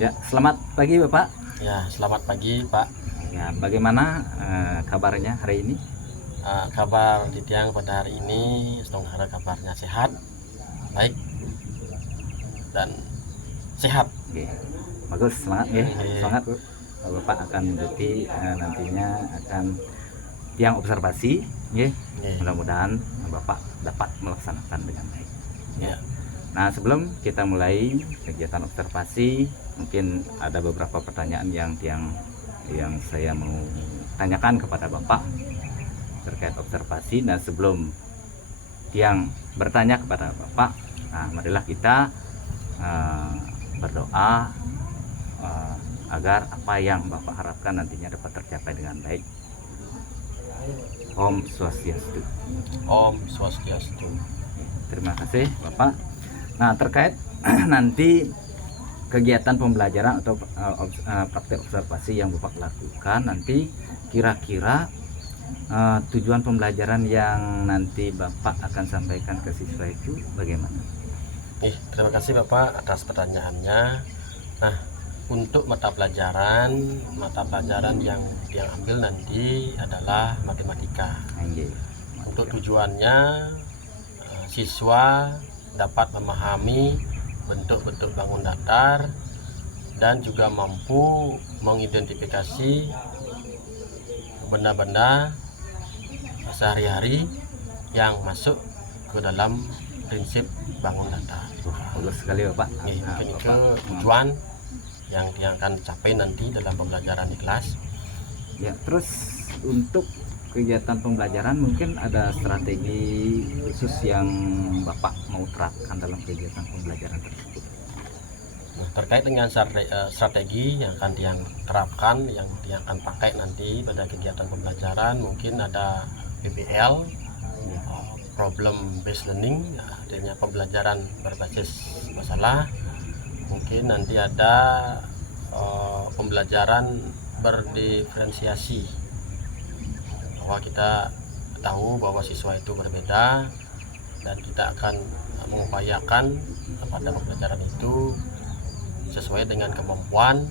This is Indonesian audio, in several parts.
Ya, selamat pagi Bapak. Ya, selamat pagi Pak. Ya, bagaimana kabarnya hari ini? Kabar di Tiang pada hari ini, semoga kabarnya sehat, baik dan sehat. Oke, bagus, semangat ya, Oke, semangat. Bapak akan mengikuti nantinya akan tiang observasi, ya. oke, Mudah-mudahan Bapak dapat melaksanakan dengan baik. Ya. ya, Nah, sebelum kita mulai kegiatan observasi, mungkin ada beberapa pertanyaan yang saya mau tanyakan kepada Bapak terkait observasi. Nah, sebelum tiang bertanya kepada Bapak, nah marilah kita uh, berdoa agar apa yang Bapak harapkan nantinya dapat tercapai dengan baik. Om Swastiastu. Om Swastiastu. Terima kasih Bapak. Nah, terkait nanti kegiatan pembelajaran atau praktek observasi yang Bapak lakukan nanti, kira-kira tujuan pembelajaran yang nanti Bapak akan sampaikan ke siswa itu bagaimana? Terima kasih Bapak atas pertanyaannya. Nah, untuk mata pelajaran yang diambil nanti adalah matematika. Untuk tujuannya siswa dapat memahami bentuk-bentuk bangun datar dan juga mampu mengidentifikasi benda-benda sehari-hari yang masuk ke dalam prinsip bangun datar. Bagus sekali Bapak. Mungkin itu tujuan yang akan capai nanti dalam pembelajaran di kelas. Ya, terus untuk kegiatan pembelajaran mungkin ada strategi khusus yang Bapak mau terapkan dalam kegiatan pembelajaran tersebut. Nah, terkait dengan strategi yang akan diterapkan, yang akan pakai nanti pada kegiatan pembelajaran, mungkin ada PBL, problem based learning, adanya pembelajaran berbasis masalah. Mungkin nanti ada pembelajaran berdiferensiasi, bahwa kita tahu bahwa siswa itu berbeda dan kita akan mengupayakan pada pembelajaran itu sesuai dengan kemampuan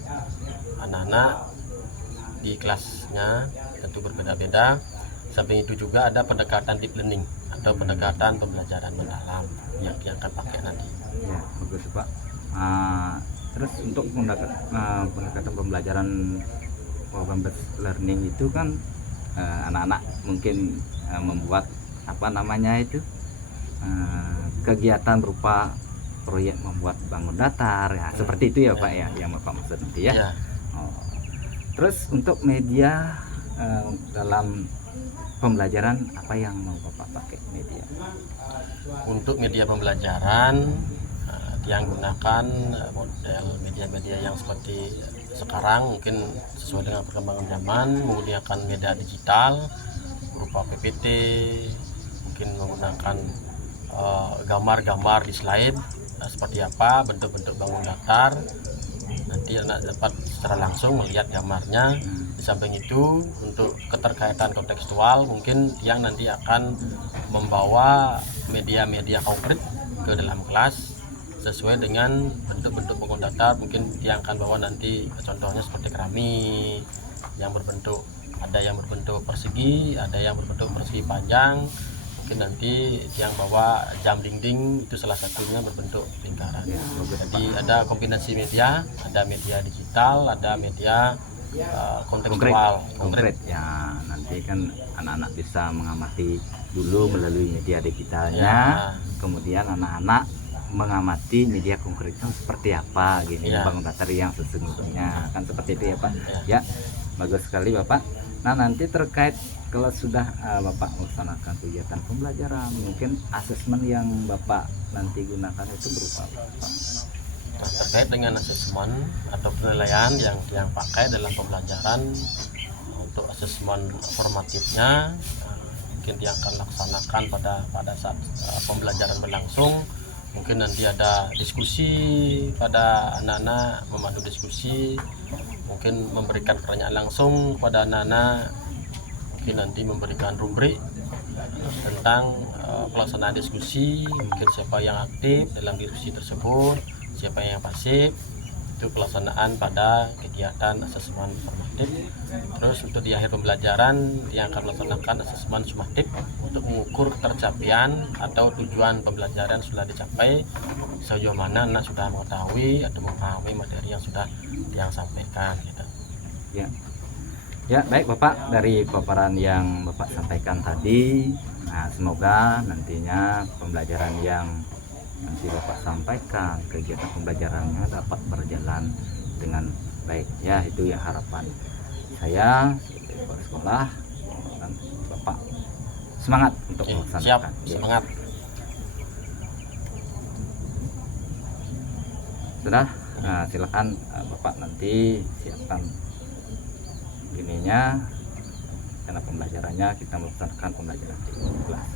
anak-anak di kelasnya, tentu berbeda-beda. Samping itu juga ada pendekatan deep learning atau pendekatan pembelajaran mendalam yang akan pakai nanti. Ya, bagus Pak. Terus untuk pendekatan pembelajaran program based learning itu kan anak-anak mungkin membuat apa namanya itu kegiatan berupa proyek membuat bangun datar ya, seperti itu ya Pak ya, yang Bapak maksud nanti ya. Oh. Terus untuk media dalam pembelajaran apa yang mau Bapak pakai media? Untuk media pembelajaran yang gunakan model media-media yang seperti sekarang, mungkin sesuai dengan perkembangan zaman, menggunakan media digital berupa PPT, mungkin menggunakan gambar-gambar di slide seperti apa bentuk-bentuk bangun datar, nanti anak dapat secara langsung melihat gambarnya. Di samping itu, untuk keterkaitan kontekstual, mungkin yang nanti akan membawa media-media konkret ke dalam kelas sesuai dengan bentuk-bentuk bangun datar. Mungkin yang akan bawa nanti contohnya seperti keramik yang berbentuk, ada yang berbentuk persegi, ada yang berbentuk persegi panjang. Mungkin nanti yang bawa jam dinding itu salah satunya berbentuk lingkaran. Jadi ada kombinasi media, ada media digital, ada media kontekstual konkret ya. Nanti kan anak-anak bisa mengamati dulu melalui media digitalnya ya. Kemudian anak-anak mengamati media konkretnya seperti apa gini ya. Bangun datar yang sesungguhnya kan seperti itu ya Pak ya. Bagus sekali Bapak. Nah, nanti terkait kalau sudah Bapak melaksanakan kegiatan pembelajaran, mungkin asesmen yang Bapak nanti gunakan itu berupa apa? Nah, terkait dengan asesmen atau penilaian yang pakai dalam pembelajaran, untuk asesmen formatifnya mungkin yang akan laksanakan pada saat pembelajaran berlangsung. Mungkin nanti ada diskusi pada anak-anak, memandu diskusi, mungkin memberikan pertanyaan langsung kepada anak-anak, mungkin nanti memberikan rubrik tentang pelaksanaan diskusi, mungkin siapa yang aktif dalam diskusi tersebut, siapa yang pasif. itu pelaksanaan pada kegiatan asesmen formatif. Terus untuk di akhir pembelajaran yang akan melaksanakan asesmen sumatif untuk mengukur ketercapaian atau tujuan pembelajaran sudah dicapai, sejauh mana anak sudah mengetahui atau memahami materi yang sudah yang sampaikan gitu. Ya. Ya, baik Bapak, dari paparan yang Bapak sampaikan tadi, nah, semoga nantinya pembelajaran yang nanti Bapak sampaikan, kegiatan pembelajarannya dapat berjalan dengan baik. Ya, itu ya harapan saya sebagai kepala sekolah, dan Bapak semangat untuk Oke, melaksanakan. siap, Ya. semangat. Sudah, nah, silakan Bapak nanti siapkan ininya, karena pembelajarannya kita melaksanakan pembelajaran di kelas.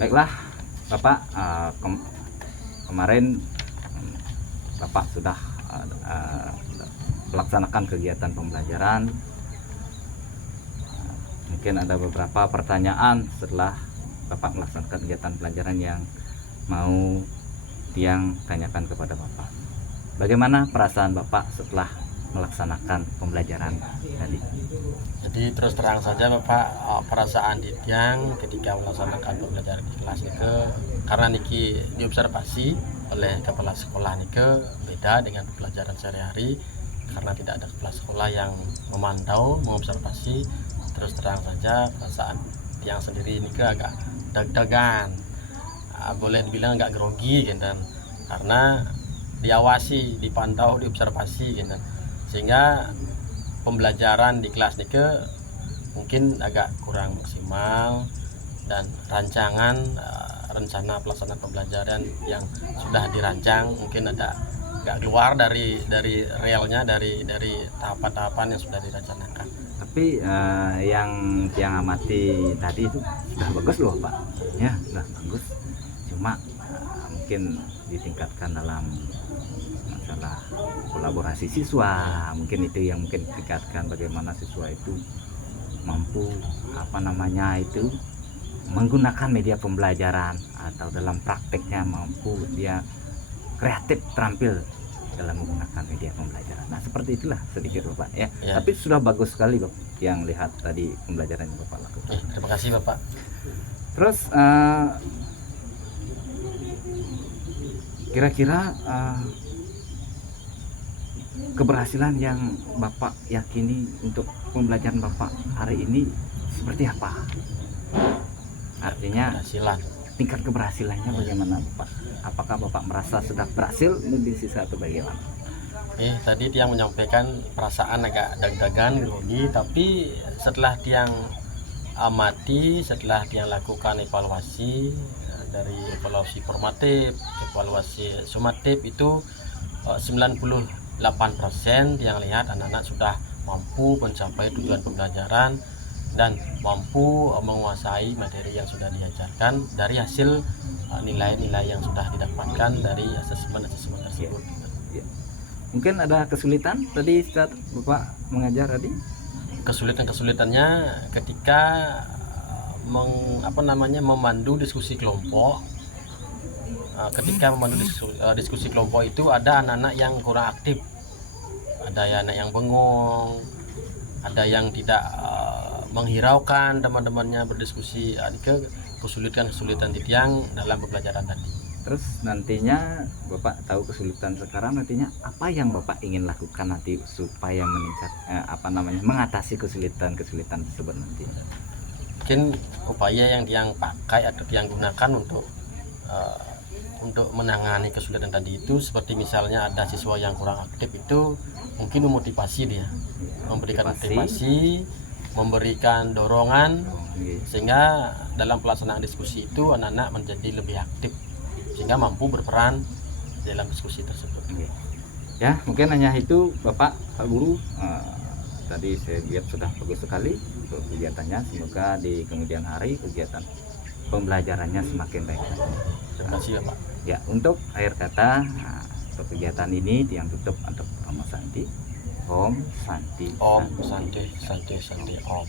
Baiklah Bapak, kemarin Bapak sudah melaksanakan kegiatan pembelajaran. Mungkin ada beberapa pertanyaan setelah Bapak melaksanakan kegiatan pelajaran yang mau Tiang tanyakan kepada Bapak. Bagaimana perasaan Bapak setelah melaksanakan pembelajaran tadi? Jadi terus terang saja Bapak, perasaan Tiang ketika melaksanakan pembelajaran di kelas nike, karena niki diobservasi oleh kepala sekolah nike beda dengan pembelajaran sehari-hari, karena tidak ada kepala sekolah yang memantau, mengobservasi. Terus terang saja perasaan Tiang sendiri nike agak deg-degan, boleh dibilang agak grogi gitu, karena diawasi, dipantau, diobservasi gitu. Sehingga pembelajaran di kelas nike mungkin agak kurang maksimal, dan rencana pelaksanaan pembelajaran yang sudah dirancang mungkin agak keluar dari realnya, dari tahapan-tahapan yang sudah direncanakan. Tapi yang Tiang amati tadi itu sudah bagus loh Pak, ya sudah bagus. Cuma mungkin ditingkatkan dalam masalah kolaborasi siswa, mungkin itu yang mungkin ditingkatkan, bagaimana siswa itu mampu itu menggunakan media pembelajaran, atau dalam prakteknya mampu dia kreatif, terampil dalam menggunakan media pembelajaran. Nah, seperti itulah sedikit Bapak ya. Tapi sudah bagus sekali Bapak yang lihat tadi pembelajaran yang Bapak lakukan. Terima kasih Bapak. Terus kira-kira keberhasilan yang Bapak yakini untuk pembelajaran Bapak hari ini seperti apa? Artinya tingkat keberhasilannya bagaimana Bapak? Apakah Bapak merasa sudah berhasil di sisa atau bagaimana? Tadi Tiang menyampaikan perasaan agak deg-degan, grogi, tapi setelah Tiang amati, setelah Tiang lakukan evaluasi, dari evaluasi formatif, evaluasi sumatif, itu 98% yang lihat anak-anak sudah mampu mencapai tujuan pembelajaran dan mampu menguasai materi yang sudah diajarkan dari hasil nilai-nilai yang sudah didapatkan dari asesmen tersebut. Ya. Mungkin ada kesulitan tadi saat Bapak mengajar tadi? Kesulitannya ketika memandu diskusi kelompok. Ketika memandu diskusi kelompok itu ada anak-anak yang kurang aktif, ada anak yang bengong, ada yang tidak menghiraukan teman-temannya berdiskusi. Kesulitan Tiang dalam pembelajaran tadi. Terus nantinya Bapak tahu kesulitan sekarang, nantinya apa yang Bapak ingin lakukan nanti supaya meningkat mengatasi kesulitan tersebut nanti? Mungkin upaya yang Tiang pakai atau Tiang gunakan untuk menangani kesulitan tadi itu, seperti misalnya ada siswa yang kurang aktif, itu mungkin memotivasi dia, memberikan motivasi, memberikan dorongan, sehingga dalam pelaksanaan diskusi itu anak-anak menjadi lebih aktif sehingga mampu berperan dalam diskusi tersebut. Ya, mungkin hanya itu Bapak, Pak Guru. Tadi saya lihat sudah bagus sekali untuk kegiatannya. Semoga di kemudian hari kegiatan pembelajarannya semakin baik. Terima kasih Bapak. Ya, untuk akhir kata, untuk kegiatan ini Tiang tutup untuk Om Santi. Om Santi. Om Santi, Santi, Santi, Om.